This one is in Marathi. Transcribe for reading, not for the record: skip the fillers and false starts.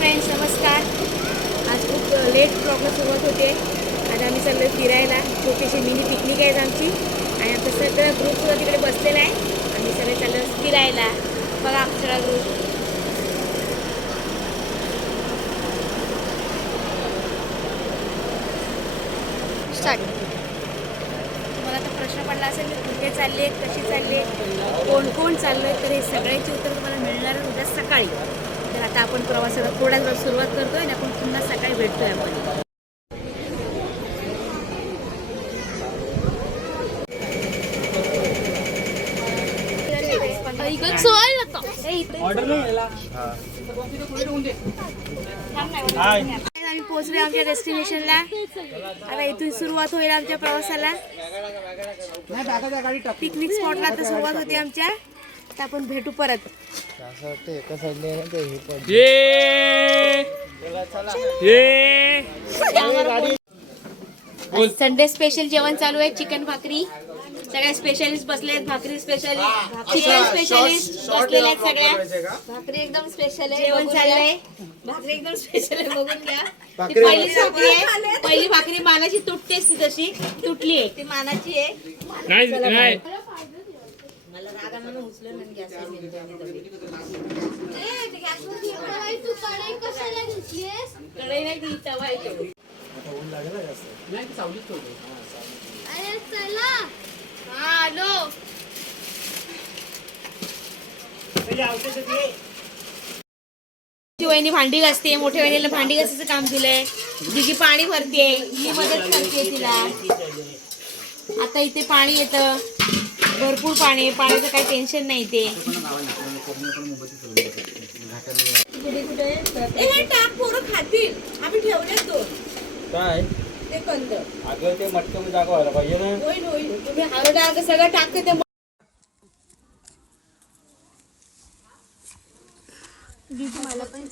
फ्रेंड्स, नमस्कार. आज खूप लेट ब्लॉगला सुरुवात होते. आज आम्ही चाललो फिरायला. छोटीशी मिनी पिकनिक आहे आमची आणि आता सगळं ग्रुपसुद्धा तिकडे बसलेला आहे. आम्ही सगळे चाललो फिरायला. बघा आमचा सगळा ग्रुप. स्टार्ट. तुम्हाला आता प्रश्न पडला असेल मी कुठे चालले, कशी चालले, कोण कोण चाललं, तर हे सगळ्याची उत्तर तुम्हाला मिळणार उद्या सकाळी. तर आता आपण प्रवासाला थोड्याच वेळ सुरुवात करतोय आणि आपण पुन्हा सकाळी भेटतोय आपण. आम्ही पोहोचलो आमच्या डेस्टिनेशनला. आता इथून सुरुवात होईल आमच्या प्रवासाला. पिकनिक स्पॉटला आता सुरुवात होती आमच्या. आता आपण भेटू परत. संडे स्पेशल जेवण चालू आहे. चिकन भाकरी. सगळ्या स्पेशलिस्ट बसले आहेत. भाकरी स्पेशलिस्ट, चिकन स्पेशलिस्ट बसलेले आहेत सगळ्या. भाकरी एकदम स्पेशल आहे. जेवण चाललंय. भाकरी एकदम स्पेशल आहे, बघून घ्या. ती पहिलीच भाकरी आहे. पहिली भाकरी मानाची तुटतेच, ती तशी तुटली आहे. ती मानाची आहे. नाही मला रागानं उचलून गॅस कढई नाही ती तवा आहे. वहिनी भांडी घासते. मोठ्या वहिनीला भांडी घासायचं काम दिलंय. दिदी पाणी भरते, मी मदत करते तिला. आता इथे पाणी येतं, भरपूर पाणी. पाण्याचं काही टेन्शन नाही. ते टाक, पोरं खातील. आम्ही ठेवले दोन. काय ते कंद अगं ते मटकं दाखवायला पाहिजे ना. होईल होईल. तुम्ही हरडा सगळं टाकते ते. मला पण